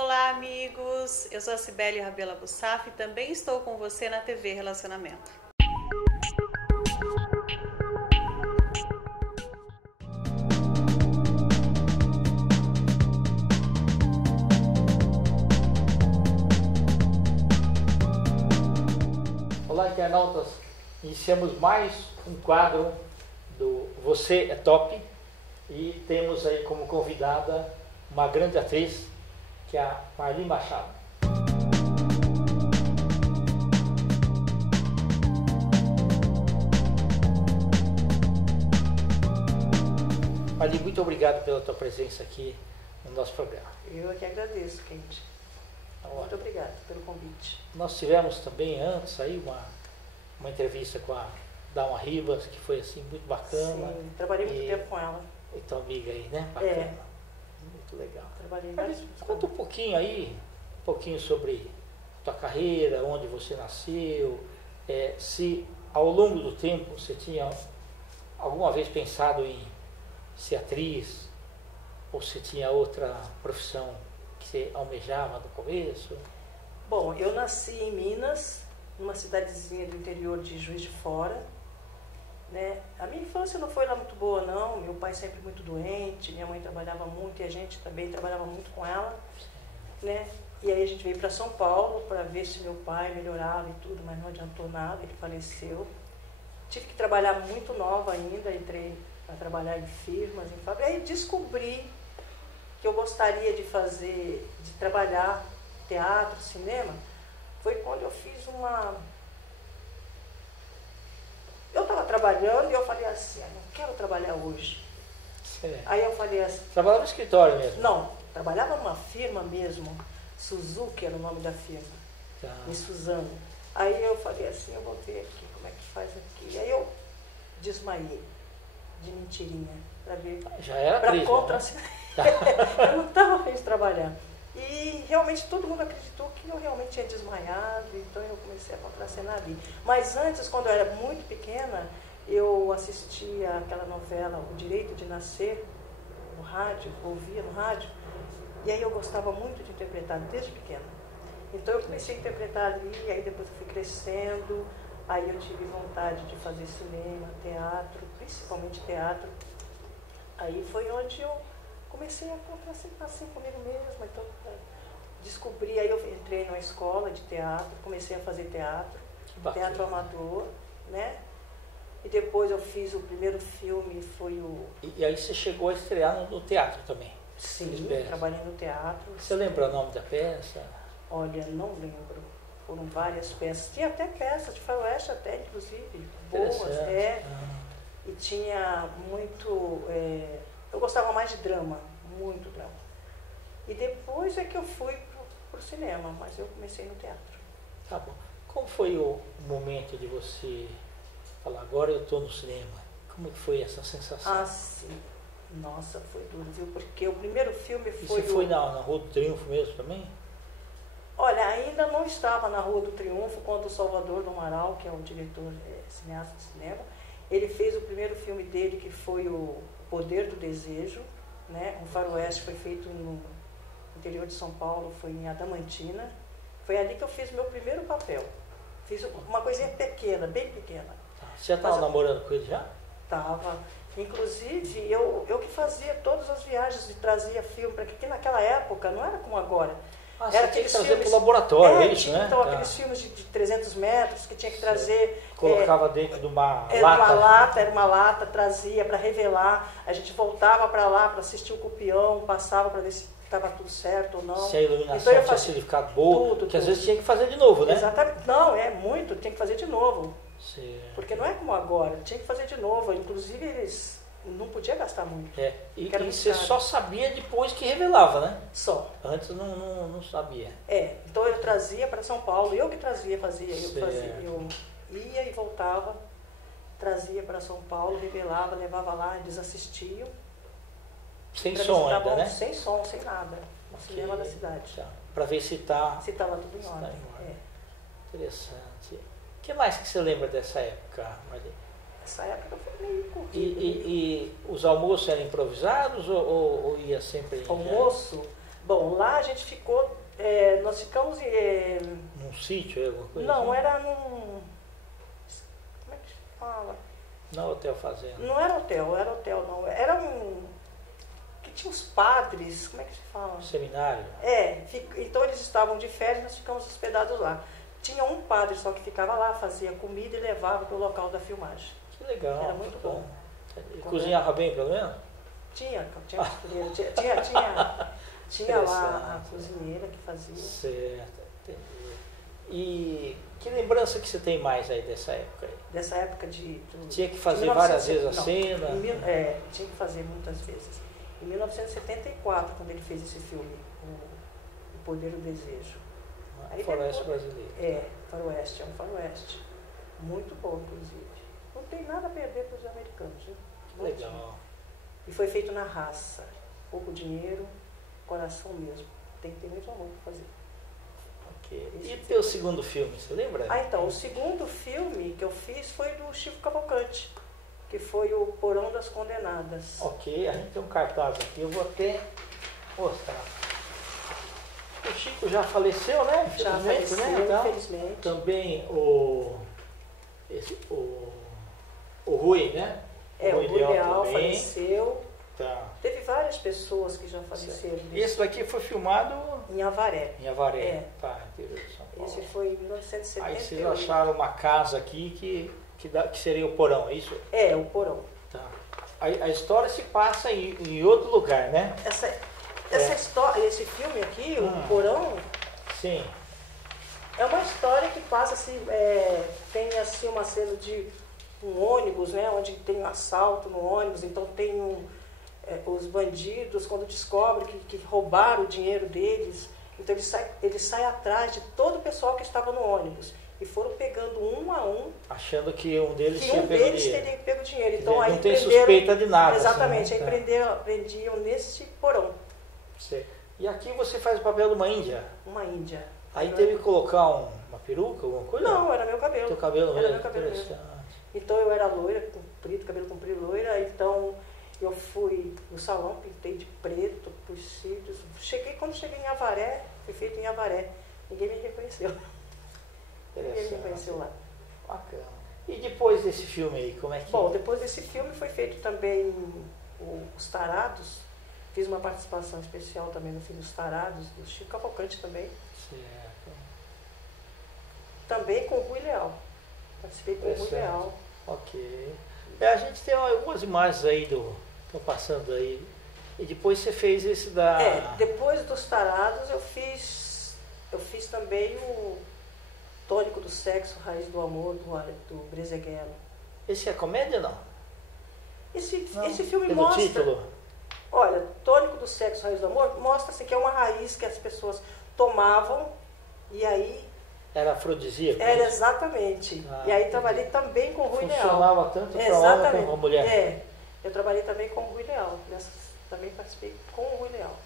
Olá, amigos! Eu sou a Cibele Rabelo Bussaf e também estou com você na TV Relacionamento. Olá, internautas! Iniciamos mais um quadro do Você é Top e temos aí como convidada uma grande atriz, que é a Marli Machado. Marli, muito obrigado pela tua presença aqui no nosso programa. Eu é que agradeço, Kente. Muito obrigada pelo convite. Nós tivemos também antes aí uma entrevista com a Dalma Rivas, que foi assim muito bacana. Sim, trabalhei muito tempo com ela. E tua amiga aí, né? Bacana. É. Muito legal. Trabalhei Mas conta um pouquinho aí, um pouquinho sobre tua carreira, onde você nasceu, se ao longo do tempo você tinha alguma vez pensado em ser atriz, ou se tinha outra profissão que você almejava no começo? Bom, eu nasci em Minas, numa cidadezinha do interior de Juiz de Fora, né? A minha infância não foi lá muito boa, não. Meu pai sempre muito doente, minha mãe trabalhava muito e a gente também trabalhava muito com ela, né? E aí a gente veio para São Paulo para ver se meu pai melhorava e tudo, mas não adiantou nada, ele faleceu. Tive que trabalhar muito nova ainda, entrei para trabalhar em firmas, em fábricas. Aí descobri que eu gostaria de trabalhar teatro, cinema. Foi quando eu fiz eu estava trabalhando e eu falei assim, não quero trabalhar hoje. É. Aí eu falei assim... Trabalhava no escritório mesmo? Não, trabalhava numa firma mesmo, Suzuki era o nome da firma, Tá. em Suzano. Aí eu falei assim, eu vou ver aqui, como é que faz aqui. Aí eu desmaiei, de mentirinha, para ver... Já era para atriz, contra... né? Eu não estava afim de trabalhar. E realmente todo mundo acreditou que eu realmente tinha desmaiado, então eu comecei a contracenar ali. Mas antes, quando eu era muito pequena, eu assistia aquela novela O Direito de Nascer, no rádio, ouvia no rádio, e aí eu gostava muito de interpretar desde pequena. Então eu comecei a interpretar ali, aí depois eu fui crescendo, aí eu tive vontade de fazer cinema, teatro, principalmente teatro. Aí foi onde eu comecei a contracenar assim comigo mesma, então descobri, aí eu entrei numa escola de teatro, comecei a fazer teatro Bacana. amador, né? E depois eu fiz o primeiro filme, foi o... E aí você chegou a estrear no teatro também? Sim, trabalhei no teatro. Você lembra o nome da peça? Olha, não lembro. Foram várias peças. Tinha até peças de faroeste até, inclusive, boas. E tinha muito... eu gostava mais de drama, muito drama. E depois é que eu fui pro cinema, mas eu comecei no teatro. Tá bom. Como foi o momento de você falar, agora eu estou no cinema? Como que foi essa sensação? Ah, sim. Nossa, foi duro, viu? Porque o primeiro filme foi... E você foi na Rua do Triunfo mesmo também? Olha, ainda não estava na Rua do Triunfo quando o Salvador do Amaral, que é o diretor cineasta de cinema, ele fez o primeiro filme dele, que foi o Poder do Desejo, né? Um faroeste, foi feito no interior de São Paulo, foi em Adamantina. Foi ali que eu fiz meu primeiro papel. Fiz uma coisinha pequena, bem pequena. Você já estava namorando com ele já? Estava. Inclusive, eu que fazia todas as viagens e trazia filme, porque naquela época não era como agora. Era aqueles filmes para o laboratório, é isso, né? Então, aqueles filmes de 300 metros que tinha que trazer... Colocava dentro de uma lata. Era uma lata, trazia para revelar. A gente voltava para lá para assistir o Copião, passava para ver se estava tudo certo ou não. Se a iluminação então, tinha sido ficado boa, tudo. Às vezes tinha que fazer de novo, né? Exatamente. Não, muito, tem que fazer de novo. Certo. Porque não é como agora, tinha que fazer de novo. Inclusive, eles não podiam gastar muito. E você só sabia depois que revelava, né? Só. Antes não sabia. Então eu trazia para São Paulo, eu que fazia. Eu ia e voltava, trazia para São Paulo, revelava, levava lá, eles assistiam. Sem som ainda, né? Sem som, sem nada. No cinema da cidade. Tá. Para ver se estava tudo em ordem. Interessante. O que mais que você lembra dessa época, Marli? Essa época foi meio corrida. E os almoços eram improvisados ou ia sempre... Almoço? Bom, lá a gente ficou, nós ficamos... Num sítio, alguma coisa não, assim? era num... Como é que se fala? Não, hotel fazenda. Não era hotel não. Era um... que tinha os padres, como é que se fala? Seminário? Então eles estavam de férias, nós ficamos hospedados lá. Tinha um padre só que ficava lá, fazia comida e levava para o local da filmagem. Que legal. Era muito bom. E cozinhava bem, pelo menos? Tinha cozinheira, tinha lá a cozinheira que fazia. Certo, entendi. E que lembrança que você tem mais aí dessa época aí? Dessa época Tinha que fazer várias vezes a não, cena? Tinha que fazer muitas vezes. Em 1974, quando ele fez esse filme, O Poder do Desejo. Aí Faroeste brasileiro. Faroeste, é um faroeste. Muito bom, inclusive. Não tem nada a perder para os americanos, né? Que legal. E foi feito na raça. Pouco dinheiro, coração mesmo. Tem que ter muito amor para fazer. Ok. E teu segundo filme, você lembra? Então, o segundo filme que eu fiz foi do Chico Cavalcante, que foi o Porão das Condenadas. Ok, a gente tem um cartaz aqui, eu vou até mostrar. O Chico já faleceu, né? Já faleceu, né? Então, infelizmente. também o Rui, né? O Rui Leal faleceu. Tá. Teve várias pessoas que já faleceram. E esse daqui foi filmado em Avaré. Em Avaré, tá, interior de São Paulo. Esse foi em 1978. Aí vocês acharam uma casa aqui que seria o porão, é isso? O porão. Tá. A história se passa em outro lugar, né? Essa história, esse filme aqui, O Porão, sim, é uma história que passa assim, tem assim uma cena de um ônibus, né, onde tem um assalto no ônibus, então tem os bandidos, quando descobrem que roubaram o dinheiro deles, então eles saem atrás de todo o pessoal que estava no ônibus e foram pegando um a um. Achando que um deles tinha pego deles dinheiro. teria pego dinheiro. Então, aí não tem suspeita de nada. Exatamente, assim, né? aí prendiam nesse porão. E aqui você faz o papel de uma índia? Uma índia. Aí teve que colocar uma peruca, alguma coisa? Não, era meu cabelo. Teu cabelo era mesmo? Meu cabelo mesmo. Então eu era loira, comprido, cabelo comprido, loira, então eu fui no salão, pintei de preto, pus cílios. Quando cheguei em Avaré, foi feito em Avaré. Ninguém me reconheceu. Ninguém me reconheceu lá. Bacana. E depois desse filme aí, como é que... Bom, depois desse filme foi feito também Os Tarados. Fiz uma participação especial também no filme Os Tarados, do Chico Cavalcante também. Certo. Também com o Rui Leal. Participei com o Rui Leal. Ok. A gente tem algumas imagens aí estão passando aí. E depois você fez esse da... depois dos Tarados eu fiz também o Tônico do Sexo, Raiz do Amor, do Brezeguelo. Esse é comédia ou não? Esse filme Pelo mostra... título? Olha, Tônico do Sexo, Raiz do Amor, mostra assim, que é uma raiz que as pessoas tomavam e aí... Era afrodisíaco? Era, exatamente. E aí trabalhei também com o Rui Leal. Funcionava tanto para homem como para mulher? Eu trabalhei também com o Rui Leal. Também participei com o Rui Leal.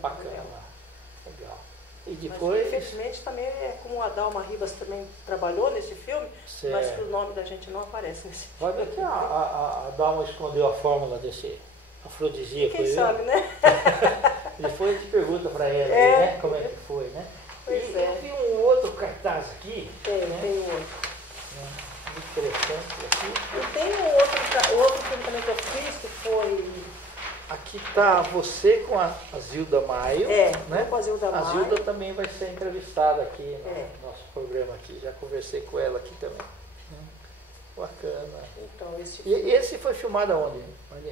Bacana. Legal. E depois... Mas, infelizmente, também como o Adalma Ribas também trabalhou nesse filme, mas que o nome da gente não aparece nesse filme. Vai ver que a Adalma escondeu a fórmula desse afrodisíaco. Quem sabe, né? Depois a gente pergunta para ela, né? Como é que foi, né? Pois eu vi um outro cartaz aqui. Tem um outro. Muito interessante aqui. E tem um outro filme também que eu fiz, que foi... Aqui está você com a Zilda Maio. Né? Com a Zilda Maio. A Zilda também vai ser entrevistada aqui no nosso programa aqui. Já conversei com ela aqui também. Bacana. Então, esse foi filmado aonde?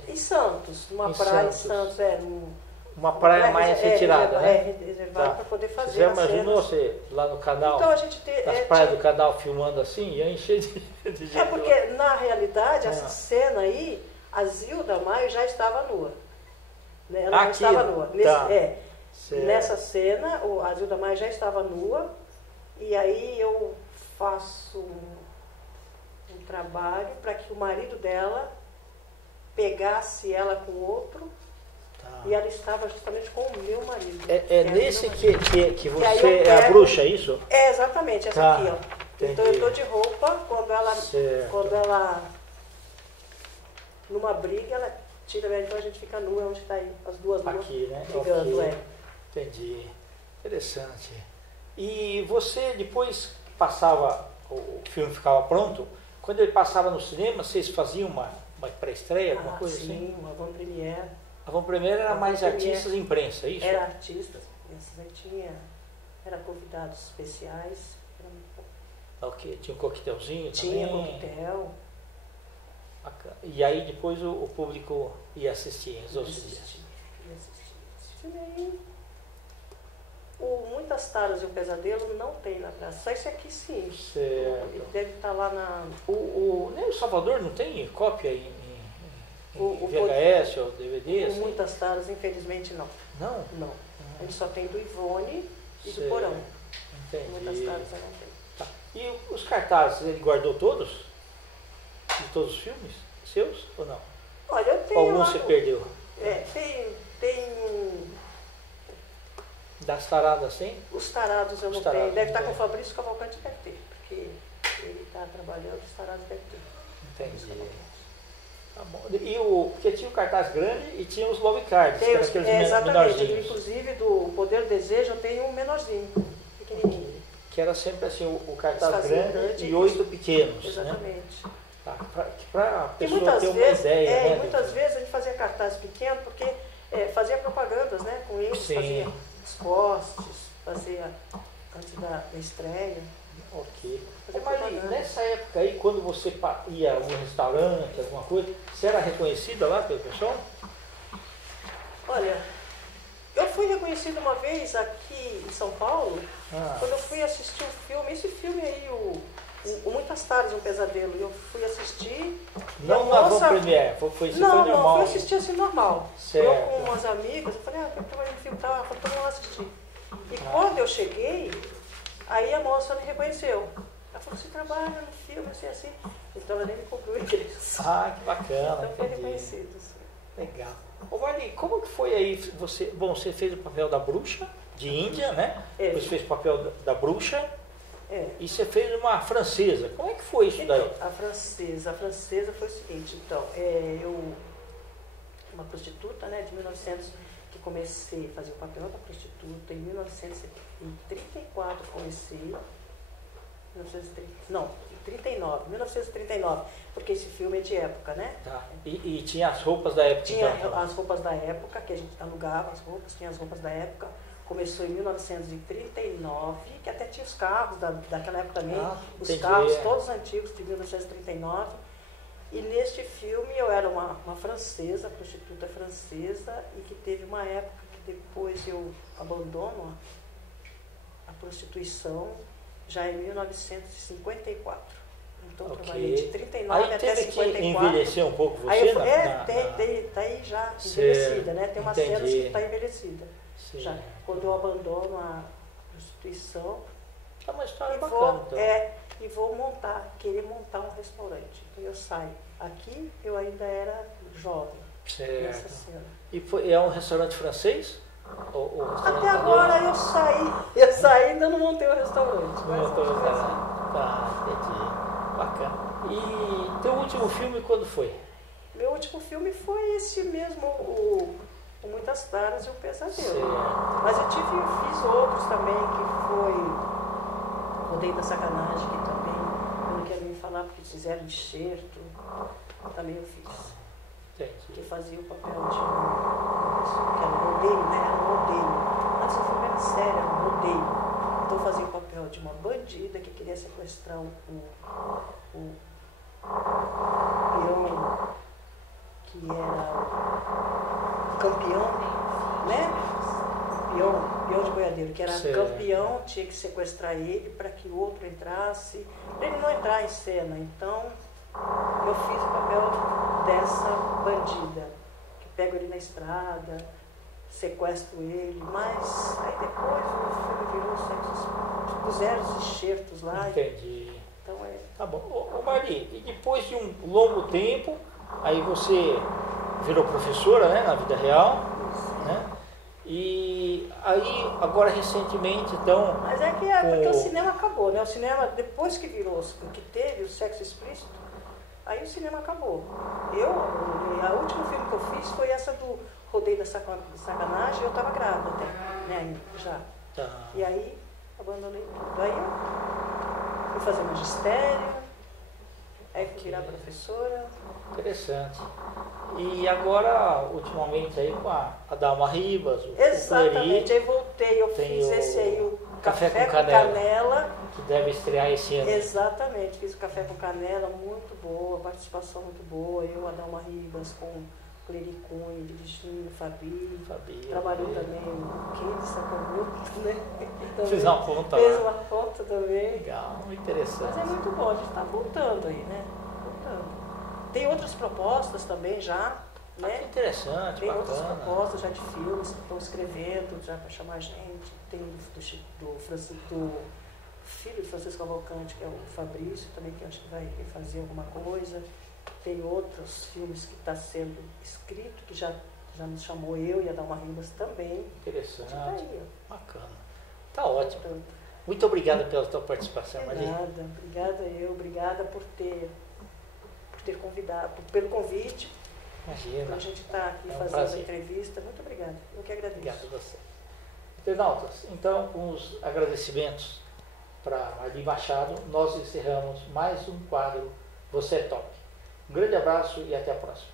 Em Santos, numa praia em Santos. Uma praia mais retirada, né? Reservada para poder fazer. Você já imaginou você lá no canal? Então a gente nas praias do canal filmando assim, ia encher de gente. Porque na realidade essa cena aí, a Zilda Maio já estava nua. Ela já estava nua. Nessa cena, a Zilda Maio já estava nua, e aí eu faço um trabalho para que o marido dela pegasse ela com outro. E ela estava justamente com o meu marido. Nesse que você é a bruxa, é isso? Exatamente, essa aqui, ó. Entendi. Então eu estou de roupa, quando ela numa briga, ela tira, então a gente fica nua, onde está aí as duas luas Aqui, né? ligando, Ok. Entendi. Interessante. E você, depois que passava, o filme ficava pronto, quando ele passava no cinema, vocês faziam uma pré-estreia, alguma coisa sim, assim? uma avant-première. A avant-première era mais Avant-première. artistas e imprensa, é isso? Era artistas, era convidados especiais, era muito bom. Ok, tinha um coquetelzinho Tinha também. coquetel. Bacana. E aí depois o público ia assistir os outros dias. Ia assistir. Esse filme aí, o Muitas Taras e um Pesadelo não tem na praça. Só esse aqui sim. Certo. Ele deve estar lá na... Nem o Salvador não tem cópia em O VHS ou DVD? O Assim? Muitas Taras, infelizmente, não. Não? Não. A gente só tem do Ivone e do Certo. Porão. Entendi. Muitas Taras eu não tenho. Tá. E os cartazes, ele guardou todos? De todos os filmes seus ou não? Olha, eu tenho... Alguns lá você no- perdeu? Tem Das taradas assim? os tarados eu Os não tarados, tenho. Deve estar não com o tem. Fabrício Cavalcante, deve ter. Porque ele está trabalhando, os tarados deve ter. Entendi. Tá bom. Porque tinha o cartaz grande e tinha os love cards, que eram aqueles Exatamente. menorzinhos. Inclusive, do Poder Desejo, eu tenho um menorzinho, pequenininho. Que era sempre assim, o Eles cartaz faziam grande e e 8 pequenos. Né? Exatamente. Tá, para a E pessoa muitas ter uma vezes, ideia. Né, muitas vezes a gente fazia cartaz pequeno porque fazia propagandas, né? Com eles, Sim. fazia os postes, fazia antes da estreia. Ok. Fazer Ô, Marli, propaganda. nessa época aí, quando você ia a algum restaurante, alguma coisa, você era reconhecida lá pelo pessoal? Olha, eu fui reconhecida uma vez aqui em São Paulo, quando eu fui assistir um filme, esse filme aí, o Muitas Taras, um Pesadelo, eu fui assistir. Não e na a moça... Premiere, foi Não, normal. fui assistir assim normal. Certo. Eu com umas amigas, eu falei, tem que trabalhar no filme, tá? Falei, vamos lá assistir. E quando eu cheguei, aí a moça me reconheceu. Ela falou, você trabalha no filme, assim. Então ela nem me cobrou o ingresso. Ah, que bacana. Então foi Entendi. reconhecido. Assim. Legal. Ô Marli, como que foi aí? Você fez o papel da bruxa de Índia, né? Depois fez o papel da bruxa e você fez uma francesa. Como é que foi isso daí? A francesa foi o seguinte, então, uma prostituta, né, de 1900, que comecei a fazer o papel da prostituta, em 1934 comecei, 1939, porque esse filme é de época, né? Tá. E tinha as roupas da época? Tinha então. as roupas da época, que a gente alugava as roupas, tinha as roupas da época. Começou em 1939, que até tinha os carros daquela época também, os entendi. carros todos antigos de 1939. E neste filme eu era uma francesa, prostituta francesa, e que teve uma época que depois eu abandono a prostituição, já em 1954. Então eu trabalhei de 39 aí até teve 54. que envelhecer um pouco você? Aí eu, tá aí já envelhecida, né? Tem umas cenas que está envelhecida. Sim. Já, quando eu abandono a prostituição É uma história e bacana. Então. e vou querer montar um restaurante. Então eu saio. Aqui eu ainda era jovem nessa Certo. cena. E é um restaurante francês? Ou restaurante Até italiano? agora eu saí ainda não montei o restaurante. Não montei o restaurante. Tá, entendi. Bacana. E teu último filme quando foi? Meu último filme foi esse mesmo, o Muitas Taras e o Pesadelo. Certo. Mas eu fiz outros também, que foi Rodeio da Sacanagem, que também, eu não quero nem falar porque fizeram enxerto, também eu fiz. Entendi. Que fazia o papel de que era um rodeio, né? Era um rodeio. Antes o filme era sério, era um rodeio. Então eu fazia o papel de uma bandida que queria sequestrar um peão que era campeão, né? Peão de boiadeiro, que era campeão, tinha que sequestrar ele para que o outro entrasse, para ele não entrar em cena. Então eu fiz o papel dessa bandida, que pego ele na estrada, sequestro ele, mas aí depois o filme virou sexo, puseram os enxertos lá. Entendi. Então Tá bom. Ô Marli, e depois de um longo tempo, aí você virou professora, né, na vida real, né? E aí, agora recentemente, então... Mas porque o cinema acabou, né? O cinema, depois que virou, que teve o sexo explícito, Aí o cinema acabou. A último filme que eu fiz foi essa do Rodeio da Sacanagem, eu estava grávida até, né, ainda, já. E aí, abandonei tudo. Aí eu fui fazer magistério, aí fui virar professora. Interessante. E agora, ultimamente, aí com a Dalma Ribas, o Exatamente, Fleury, aí voltei, eu fiz esse aí, o Café com Canela. Que deve estrear esse ano. Exatamente, fiz o Café com Canela, muito boa, participação muito boa. Eu, a Dalma Ribas, com Clery Cunha, dirigindo, Fabi. Trabalhou também o Keide Sakamoto, né? Fiz uma ponta Fez lá. uma ponta também. Legal, interessante. Mas é muito bom, a gente está voltando aí, né? Voltando. Tem outras propostas também já, né? Que interessante, Tem bacana. outras propostas já de filmes que estão escrevendo, já para chamar a gente. Tem do filho de Francisco Cavalcante, que é o Fabrício, também, que eu acho que vai fazer alguma coisa. Tem outros filmes que está sendo escrito, que já nos chamou eu e a Dalma Ribas também. Interessante, Tá aí, bacana. Tá ótimo. Portanto, Muito obrigado pela tua participação, Maria. Obrigada por ter convidado, pelo convite. Imagina. Para a gente estar aqui fazendo a entrevista. Muito obrigada. Eu que agradeço. Obrigado a você. Internautas, então, com os agradecimentos para Marli Machado, nós encerramos mais um quadro Você é Top. Um grande abraço e até a próxima.